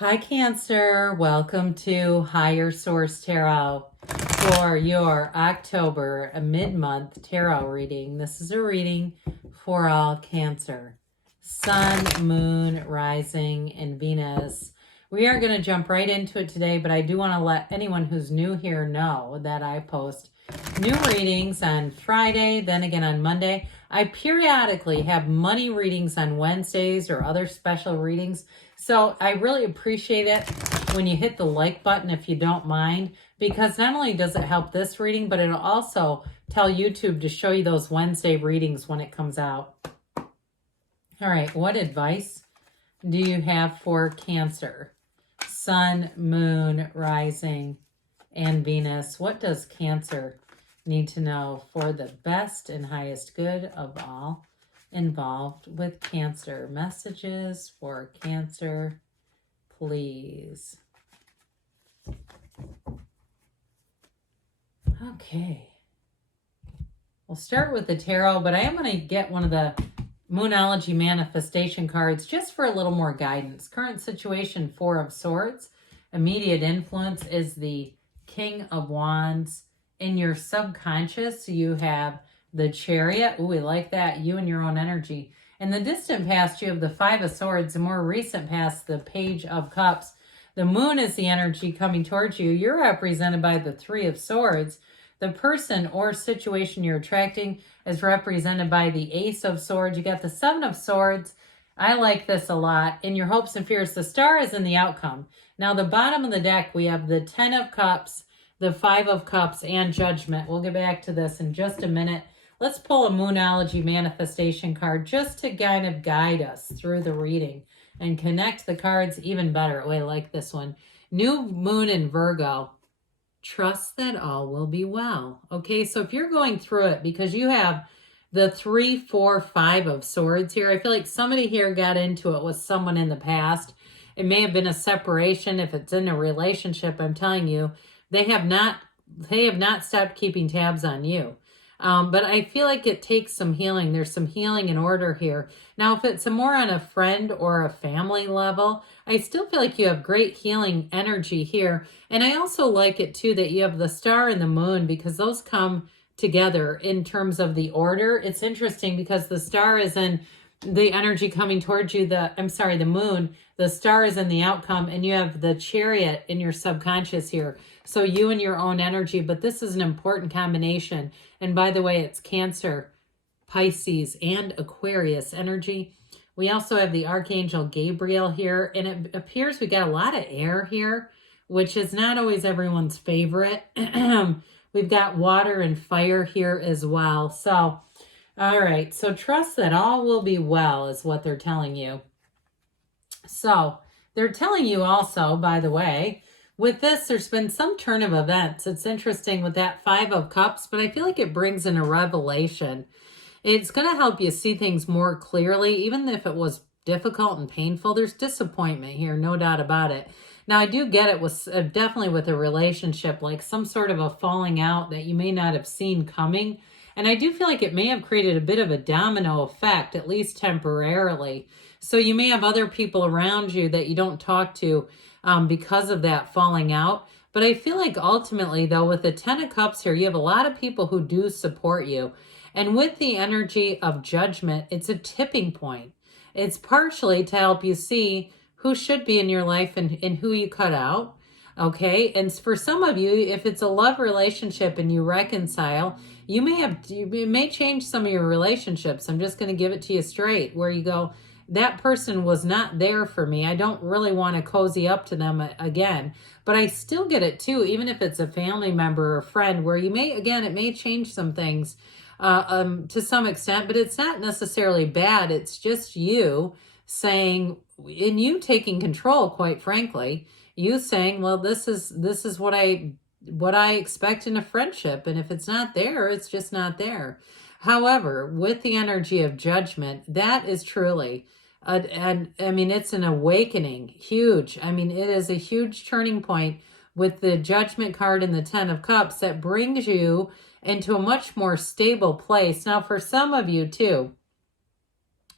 Hi, Cancer. Welcome to Higher Source Tarot for your October mid-month tarot reading. This is a reading for all Cancer. Sun, Moon, Rising, and Venus. We are going to jump right into it today, but I do want to let anyone who's new here know that I post new readings on Friday, then again on Monday. I periodically have money readings on Wednesdays or other special readings. So I really appreciate it when you hit the like button if you don't mind, because not only does it help this reading, but it'll also tell YouTube to show you those Wednesday readings when it comes out. All right, what advice do you have for Cancer? Sun, Moon, Rising, and Venus. What does Cancer need to know for the best and highest good of all involved with Cancer? Messages for Cancer, please. Okay. We'll start with the tarot, but I am going to get one of the Moonology manifestation cards just for a little more guidance. Current situation, Four of Swords. Immediate influence is the King of Wands. In your subconscious, you have the Chariot. Ooh, we like that. You and your own energy. In the distant past, you have the Five of Swords. The more recent past, the Page of Cups. The Moon is the energy coming towards you. You're represented by the Three of Swords. The person or situation you're attracting is represented by the Ace of Swords. You got the Seven of Swords. I like this a lot. In your hopes and fears, the Star is in the outcome. Now, the bottom of the deck, we have the Ten of Cups, the Five of Cups, and Judgment. We'll get back to this in just a minute. Let's pull a Moonology manifestation card just to kind of guide us through the reading and connect the cards even better. Oh, I like this one. New Moon in Virgo. Trust that all will be well. Okay, so if you're going through it, because you have the 3, 4, 5 of Swords here, I feel like somebody here got into it with someone in the past. It may have been a separation. If it's in a relationship, I'm telling you, they have not stopped keeping tabs on you. But I feel like it takes some healing. There's some healing in order here. Now, if it's more on a friend or a family level, I still feel like you have great healing energy here. And I also like it too that you have the Star and the Moon, because those come together in terms of the order. It's interesting because the Star is in the energy coming towards you. The Moon, the Star is in the outcome, and you have the Chariot in your subconscious here. So you and your own energy, but this is an important combination. And by the way, it's Cancer, Pisces, and Aquarius energy. We also have the Archangel Gabriel here, and it appears we got a lot of air here, which is not always everyone's favorite. We've got water and fire here as well. So, all right, so trust that all will be well is what they're telling you. So they're telling you also, by the way, with this, there's been some turn of events. It's interesting with that Five of Cups, but I feel like it brings in a revelation. It's going to help you see things more clearly, even if it was difficult and painful. There's disappointment here, no doubt about it. Now, I do get it with definitely with a relationship, like some sort of a falling out that you may not have seen coming. And I do feel like it may have created a bit of a domino effect, at least temporarily. So you may have other people around you that you don't talk to because of that falling out. But I feel like ultimately, though, with the Ten of Cups here, you have a lot of people who do support you. And with the energy of Judgment, it's a tipping point. It's partially to help you see who should be in your life and who you cut out. Okay, and for some of you, if it's a love relationship and you reconcile, you may change some of your relationships. I'm just going to give it to you straight, where you go, that person was not there for me. I don't really want to cozy up to them again. But I still get it too, even if it's a family member or a friend, where you may, again, it may change some things to some extent, but it's not necessarily bad. It's just you saying, and you taking control, quite frankly, you saying, well, this is what I expect in a friendship. And if it's not there, it's just not there. However, with the energy of Judgment, that is truly, and I mean, it's an awakening, huge. I mean, it is a huge turning point with the Judgment card and the Ten of Cups that brings you into a much more stable place. Now, for some of you too,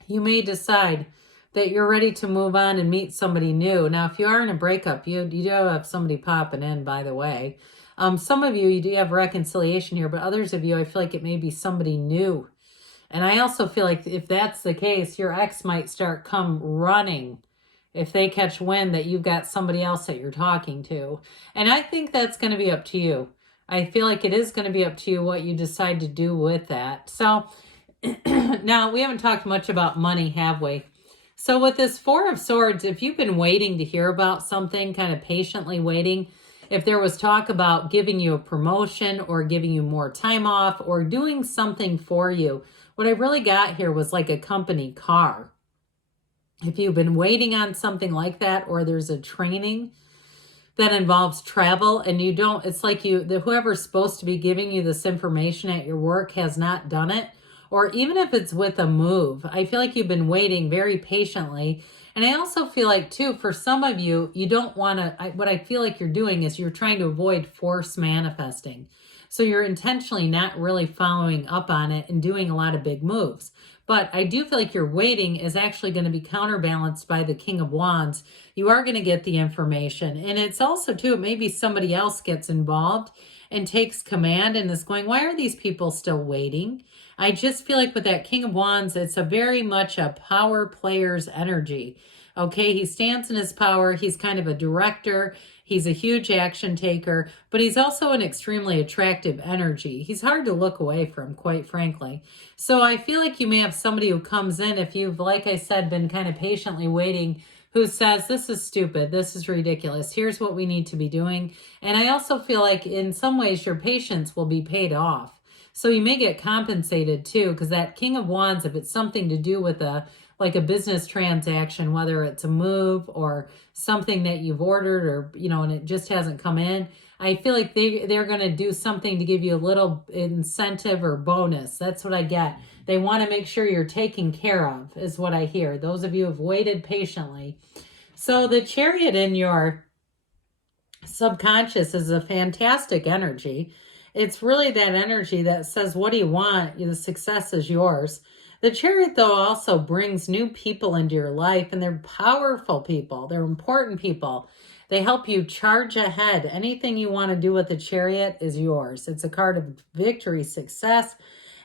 you may decide that you're ready to move on and meet somebody new. Now, if you are in a breakup, you do have somebody popping in, by the way. Some of you do have reconciliation here, but others of you, I feel like it may be somebody new. And I also feel like if that's the case, your ex might start come running if they catch wind that you've got somebody else that you're talking to. And I think that's going to be up to you. I feel like it is going to be up to you what you decide to do with that. So now we haven't talked much about money, have we? So with this Four of Swords, if you've been waiting to hear about something, kind of patiently waiting, if there was talk about giving you a promotion or giving you more time off or doing something for you, what I really got here was like a company car. If you've been waiting on something like that, or there's a training that involves travel and you don't, it's like whoever's supposed to be giving you this information at your work has not done it. Or even if it's with a move, I feel like you've been waiting very patiently. And I also feel like too, for some of you, you don't want to, what I feel like you're doing is you're trying to avoid force manifesting. So you're intentionally not really following up on it and doing a lot of big moves. But I do feel like your waiting is actually going to be counterbalanced by the King of Wands. You are going to get the information. And it's also too, maybe somebody else gets involved and takes command and is going, why are these people still waiting? I just feel like with that King of Wands, it's a very much a power player's energy. Okay, he stands in his power. He's kind of a director. He's a huge action taker, but he's also an extremely attractive energy. He's hard to look away from, quite frankly. So I feel like you may have somebody who comes in, if you've, like I said, been kind of patiently waiting, who says, this is stupid, this is ridiculous, here's what we need to be doing. And I also feel like in some ways your patience will be paid off. So you may get compensated too, because that King of Wands, if it's something to do with like a business transaction, whether it's a move or something that you've ordered or, and it just hasn't come in, I feel like they're going to do something to give you a little incentive or bonus. That's what I get. They want to make sure you're taken care of, is what I hear. Those of you who have waited patiently. So the Chariot in your subconscious is a fantastic energy. It's really that energy that says, what do you want? The success is yours. The Chariot, though, also brings new people into your life, and they're powerful people. They're important people. They help you charge ahead. Anything you want to do with the Chariot is yours. It's a card of victory, success,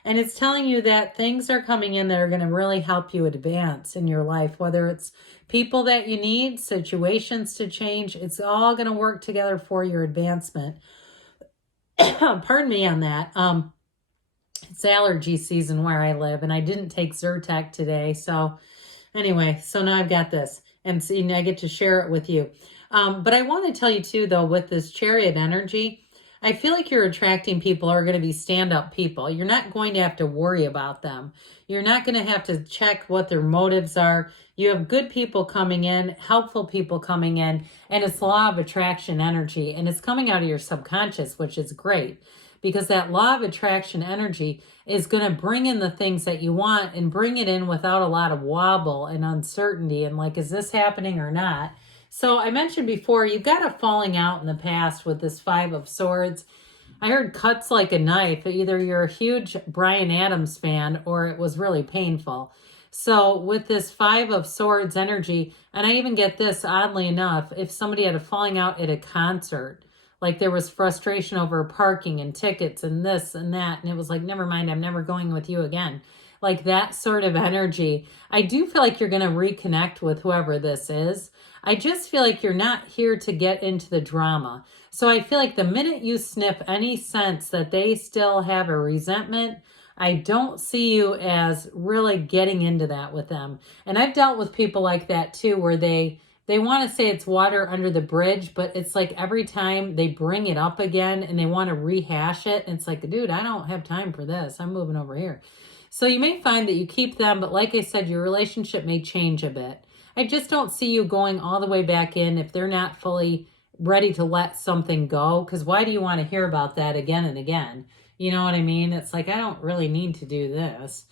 and it's telling you that things are coming in that are going to really help you advance in your life, whether it's people that you need, situations to change. It's all going to work together for your advancement. Pardon me on that. It's allergy season where I live, and I didn't take Zyrtec today. So anyway, so now I've got this, and so I get to share it with you. But I want to tell you too, though, with this Chariot energy, I feel like you're attracting people who are going to be stand-up people. You're not going to have to worry about them. You're not going to have to check what their motives are. You have good people coming in, helpful people coming in, and it's law of attraction energy, and it's coming out of your subconscious, which is great. Because that law of attraction energy is going to bring in the things that you want and bring it in without a lot of wobble and uncertainty and like, is this happening or not? So I mentioned before, you've got a falling out in the past with this Five of Swords. I heard cuts like a knife. Either you're a huge Bryan Adams fan or it was really painful. So with this Five of Swords energy, and I even get this, oddly enough, if somebody had a falling out at a concert, like there was frustration over parking and tickets and this and that. And it was like, never mind, I'm never going with you again. Like that sort of energy. I do feel like you're going to reconnect with whoever this is. I just feel like you're not here to get into the drama. So I feel like the minute you sniff any sense that they still have a resentment, I don't see you as really getting into that with them. And I've dealt with people like that too, where they want to say it's water under the bridge, but it's like every time they bring it up again and they want to rehash it, and it's like, dude, I don't have time for this. I'm moving over here. So you may find that you keep them, but like I said, your relationship may change a bit. I just don't see you going all the way back in if they're not fully ready to let something go, because why do you want to hear about that again and again? You know what I mean? It's like, I don't really need to do this.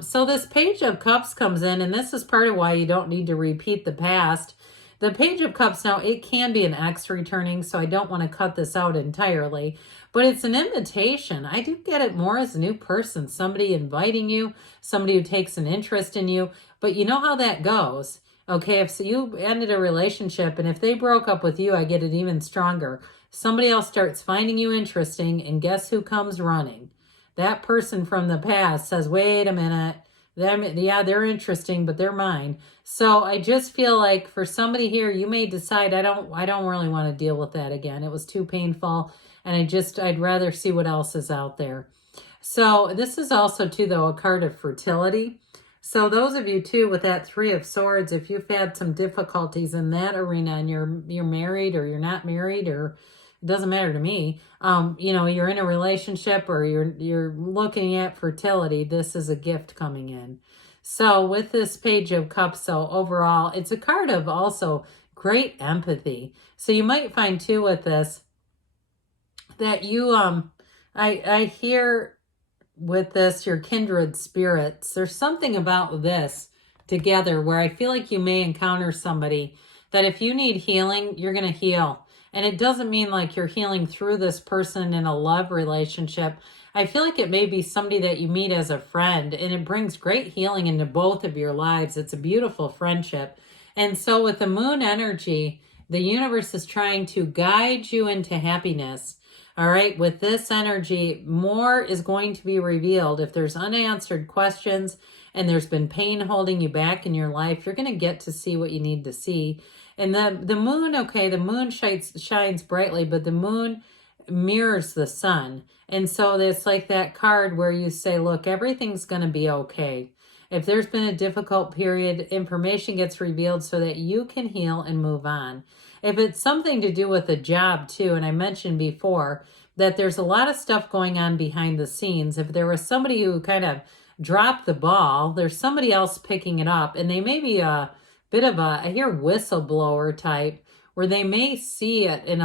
So this Page of Cups comes in, and this is part of why you don't need to repeat the past. The Page of Cups, now it can be an ex returning, so I don't want to cut this out entirely, but it's an invitation. I do get it more as a new person, somebody inviting you, somebody who takes an interest in you, but you know how that goes. Okay, if so you ended a relationship and if they broke up with you, I get it even stronger. Somebody else starts finding you interesting, and guess who comes running? That person from the past says, wait a minute, they're interesting, but they're mine. So I just feel like for somebody here, you may decide, I don't really want to deal with that again. It was too painful, and I'd rather see what else is out there. So this is also too, though, a card of fertility. So those of you too with that Three of Swords, if you've had some difficulties in that arena and you're married or you're not married, or it doesn't matter to me, you're in a relationship or you're looking at fertility, this is a gift coming in. So with this Page of Cups, so overall, it's a card of also great empathy. So you might find too with this that you, I hear with this, your kindred spirits. There's something about this together where I feel like you may encounter somebody that if you need healing, you're going to heal. And it doesn't mean like you're healing through this person in a love relationship. I feel like it may be somebody that you meet as a friend, and it brings great healing into both of your lives. It's a beautiful friendship. And so with the moon energy, the universe is trying to guide you into happiness. All right, with this energy, more is going to be revealed. If there's unanswered questions and there's been pain holding you back in your life, you're going to get to see what you need to see. And the moon, okay, the moon shines brightly, but the moon mirrors the sun. And so it's like that card where you say, look, everything's going to be okay. If there's been a difficult period, information gets revealed so that you can heal and move on. If it's something to do with a job too, and I mentioned before that there's a lot of stuff going on behind the scenes. If there was somebody who kind of dropped the ball, there's somebody else picking it up, and they may be a bit of I hear whistleblower type, where they may see it in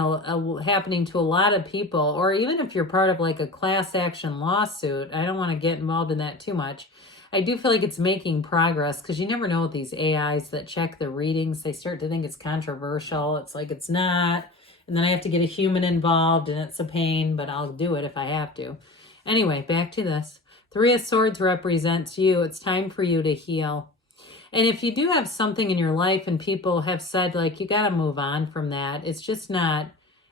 happening to a lot of people, or even if you're part of like a class action lawsuit. I don't want to get involved in that too much. I do feel like it's making progress, because you never know with these AIs that check the readings. They start to think it's controversial. It's like it's not. And then I have to get a human involved, and it's a pain, but I'll do it if I have to. Anyway, back to this. Three of Swords represents you. It's time for you to heal. And if you do have something in your life and people have said, like, you got to move on from that, it's just not,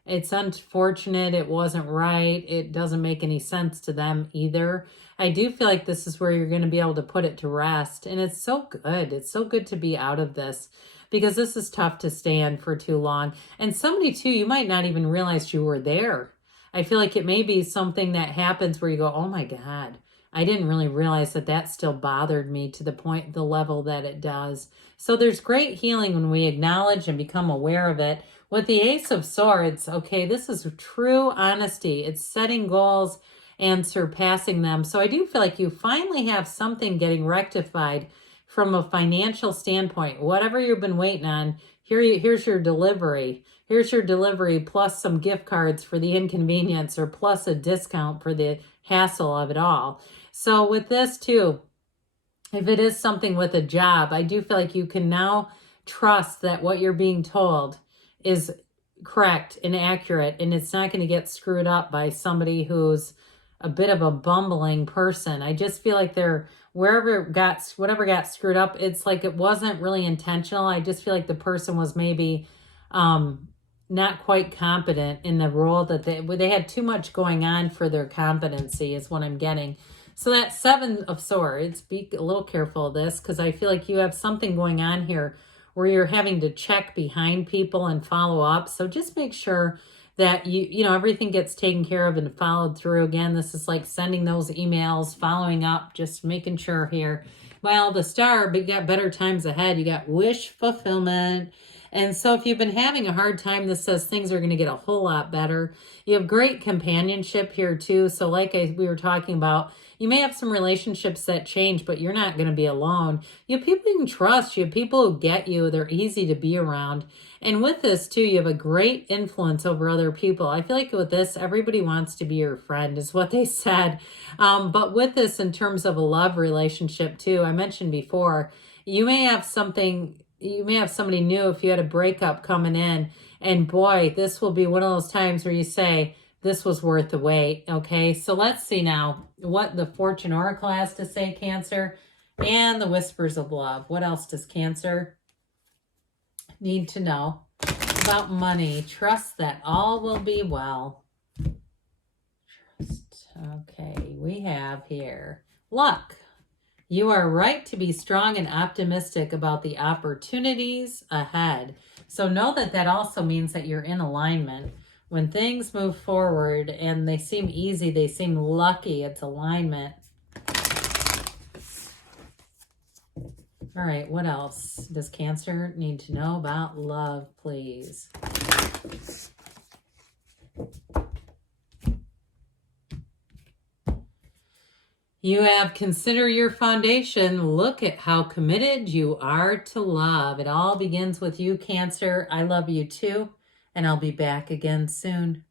it's unfortunate, it wasn't right, it doesn't make any sense to them either. I do feel like this is where you're going to be able to put it to rest. And it's so good. It's so good to be out of this, because this is tough to stay in for too long. And somebody too, you might not even realize you were there. I feel like it may be something that happens where you go, oh my God, I didn't really realize that still bothered me to the level that it does. So there's great healing when we acknowledge and become aware of it. With the Ace of Swords, okay, this is true honesty. It's setting goals and surpassing them. So I do feel like you finally have something getting rectified from a financial standpoint. Whatever you've been waiting on, here's your delivery. Here's your delivery plus some gift cards for the inconvenience, or plus a discount for the hassle of it all. So with this too, if it is something with a job, I do feel like you can now trust that what you're being told is correct and accurate, and it's not going to get screwed up by somebody who's a bit of a bumbling person. I just feel like whatever got screwed up, it's like it wasn't really intentional. I just feel like the person was maybe not quite competent in the role that they had too much going on for their competency is what I'm getting. So that Seven of Swords, be a little careful of this, because I feel like you have something going on here where you're having to check behind people and follow up. So just make sure that you know everything gets taken care of and followed through. Again, this is like sending those emails, following up, just making sure here. Well, the Star, but you got better times ahead. You got wish fulfillment. And so if you've been having a hard time, this says things are going to get a whole lot better. You have great companionship here too. So like we were talking about, you may have some relationships that change, but you're not going to be alone. You have people you can trust. You have people who get you. They're easy to be around. And with this too, you have a great influence over other people. I feel like with this, everybody wants to be your friend is what they said. But with this, in terms of a love relationship too, I mentioned before, you may have something you may have somebody new if you had a breakup coming in. And boy, this will be one of those times where you say, this was worth the wait. Okay, so let's see now what the Fortune Oracle has to say, Cancer, and the Whispers of Love. What else does Cancer need to know about money? Trust that all will be well. Trust. Okay, we have here luck. You are right to be strong and optimistic about the opportunities ahead. So know that that also means that you're in alignment. When things move forward and they seem easy, they seem lucky, it's alignment. All right, what else does Cancer need to know about love, please? You have consider your foundation. Look at how committed you are to love. It all begins with you, Cancer. I love you too, and I'll be back again soon.